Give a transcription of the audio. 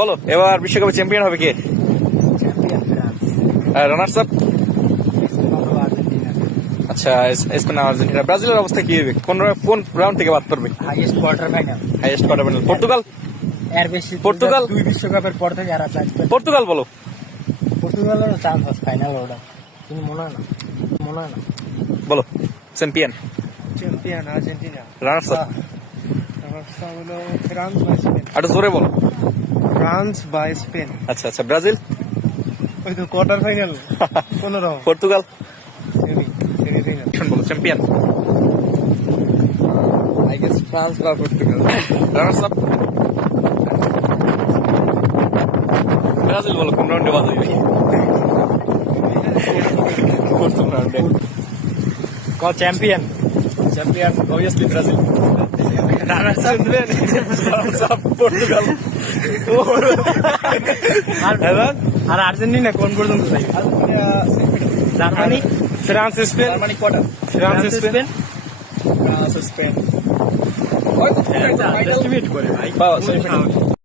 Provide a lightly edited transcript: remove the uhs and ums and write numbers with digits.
বলো এবার বিশ্বকাপের চ্যাম্পিয়ন হবে কে? Champion France, runners up? Spain অথবা আর্জেন্টিনা। আচ্ছা, স্পেন আর আর্জেন্টিনা। ব্রাজিলের অবস্থা কি হবে? কোন রাউন্ড থেকে বাদ পড়বে? Highest quarter final. Highest quarter final. Portugal? এর বেশি পর্তুগাল? 2 বিশ্বকাপের পর থেকে আর চান্স পায়। পর্তুগাল বলো। পর্তুগালেরও চান্স আছে ফাইনাল ওটা, কিন্তু মনে হয় না। বলো champion. Champion Argentina. Runners up? হলো ফ্রান্স বা স্পেন। একটু জোরে বলো। ফ্রান্স বা স্পেন। আচ্ছা, ব্রাজিল? ওই তো কোয়ার্টার ফাইনাল 15 পর্তুগাল? সেমিফাইনাল। বলো চ্যাম্পিয়ন। আই গেস ফ্রান্স বা পর্তুগাল। Runners up? ব্রাজিল বলো কোন রাউন্ডে বাদ হইবে? প্রথম রাউন্ডে। Champion obviously Brazil. Runners up Portugal. আর আর্জেন্টিনা কোন পর্যন্ত যাই? Germany, France, Spain. Germany quarter. France, Spain. Spain. Estimate করে ভাই। বা সেমিফাইনাল।